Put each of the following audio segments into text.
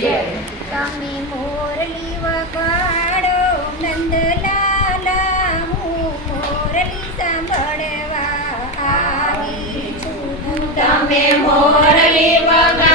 તમે મોરલી વગાડો નંદલાલા હું મોરલી સાંભળવા આવી છું. તમે મોરલી વગાડો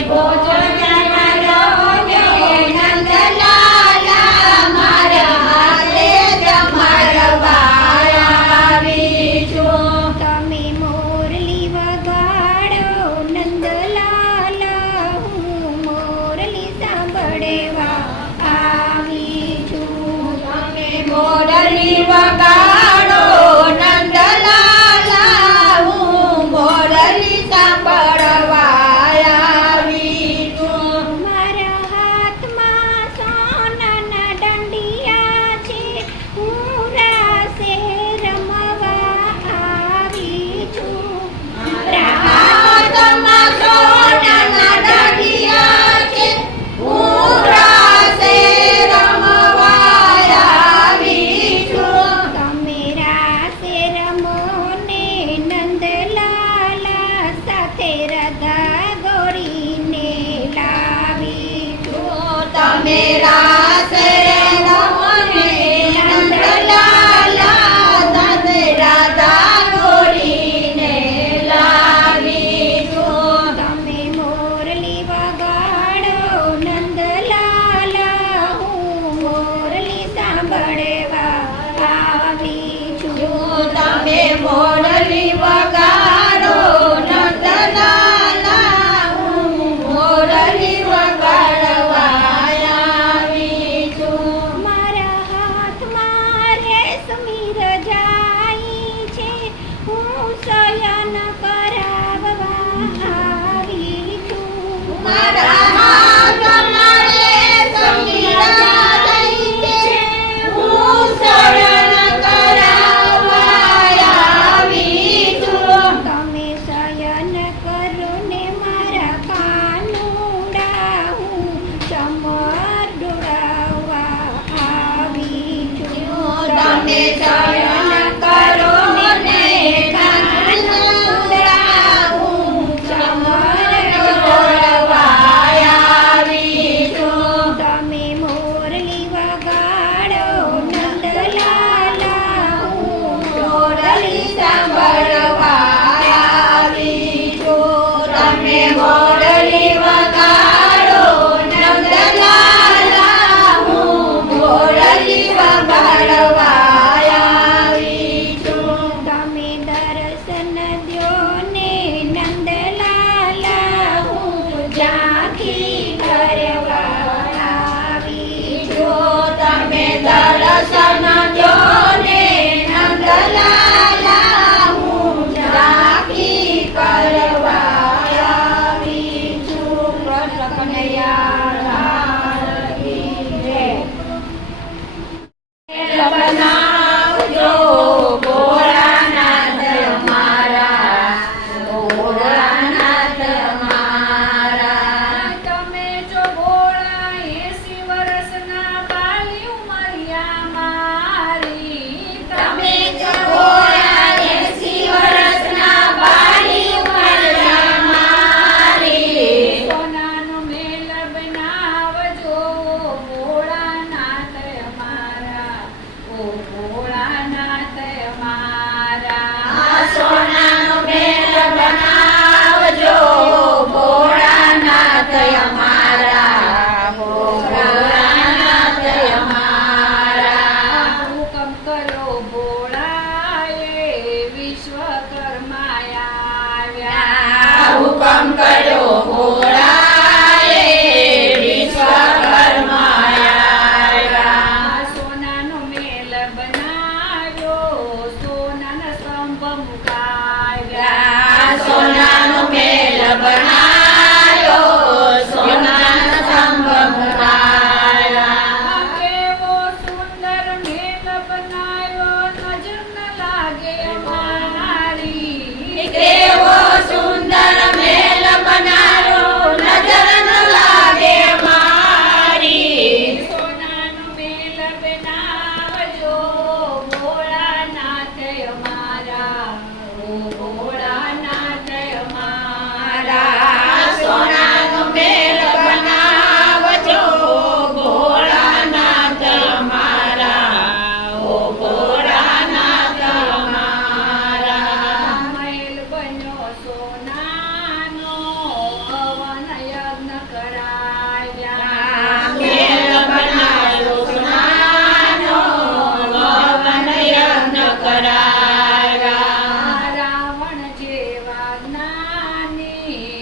भोजन ભોળાએ વિશ્વકર્માયા હુકમ કર્યો ભોળાએ. જ્ઞાની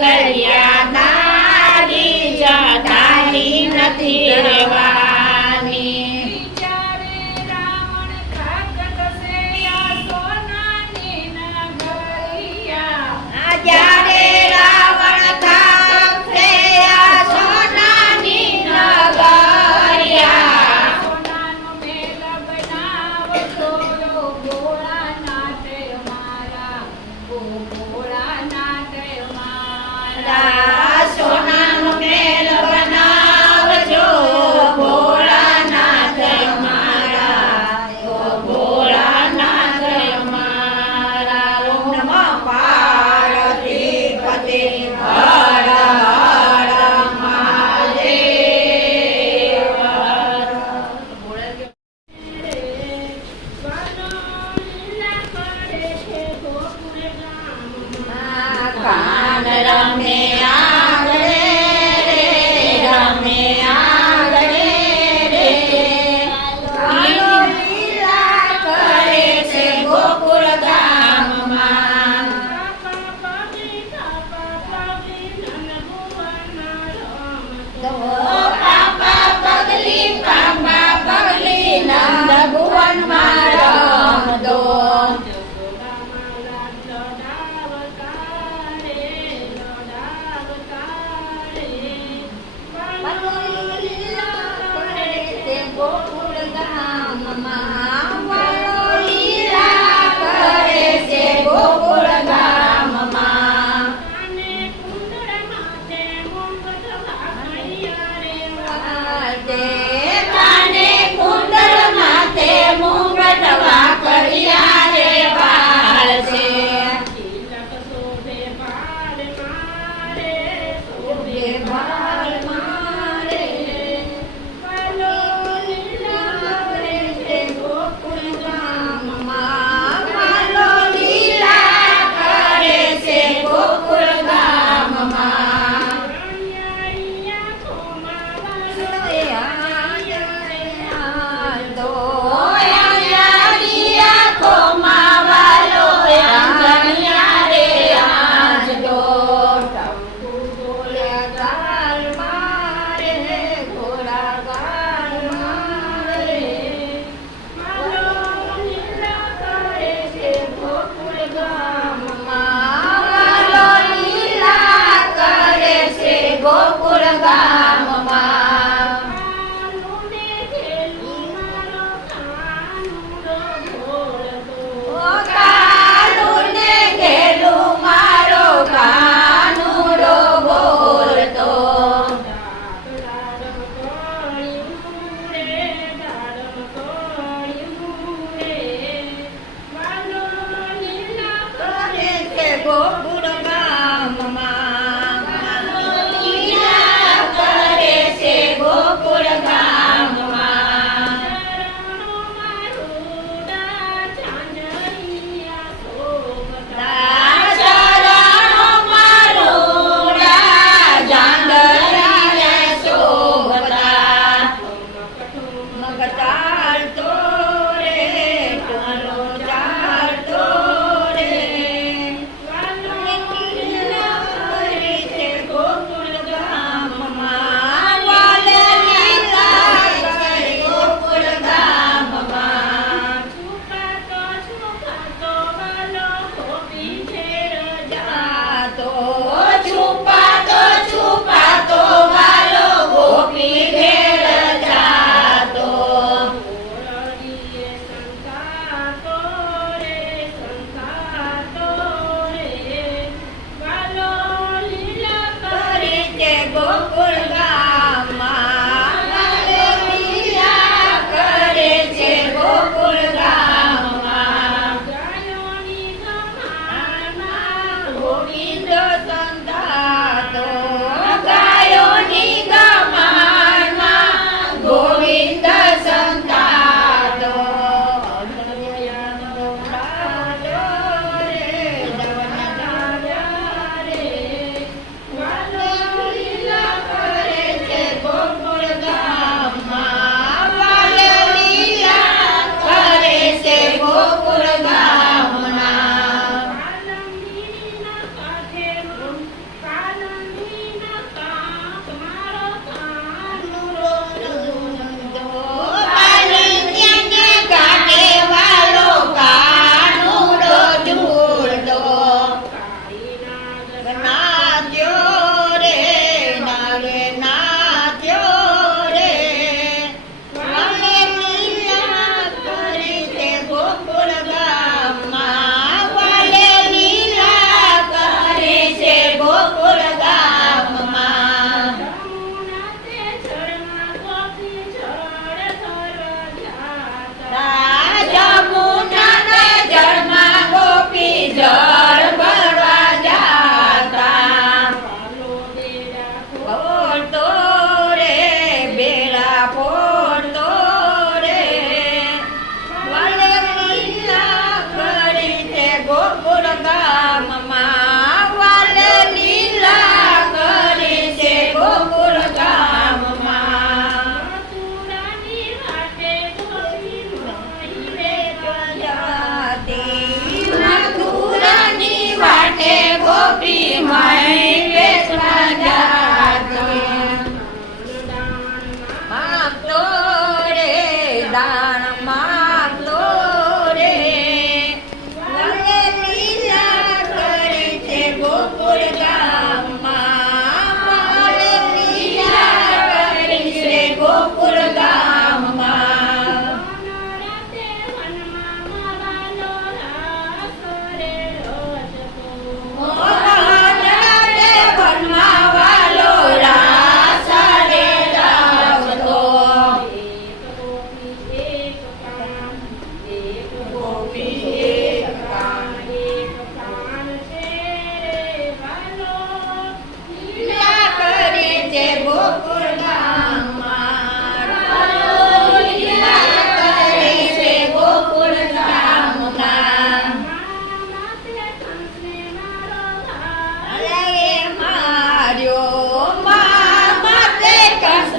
કર્યા તારી જતાની નથી. રે Don't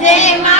They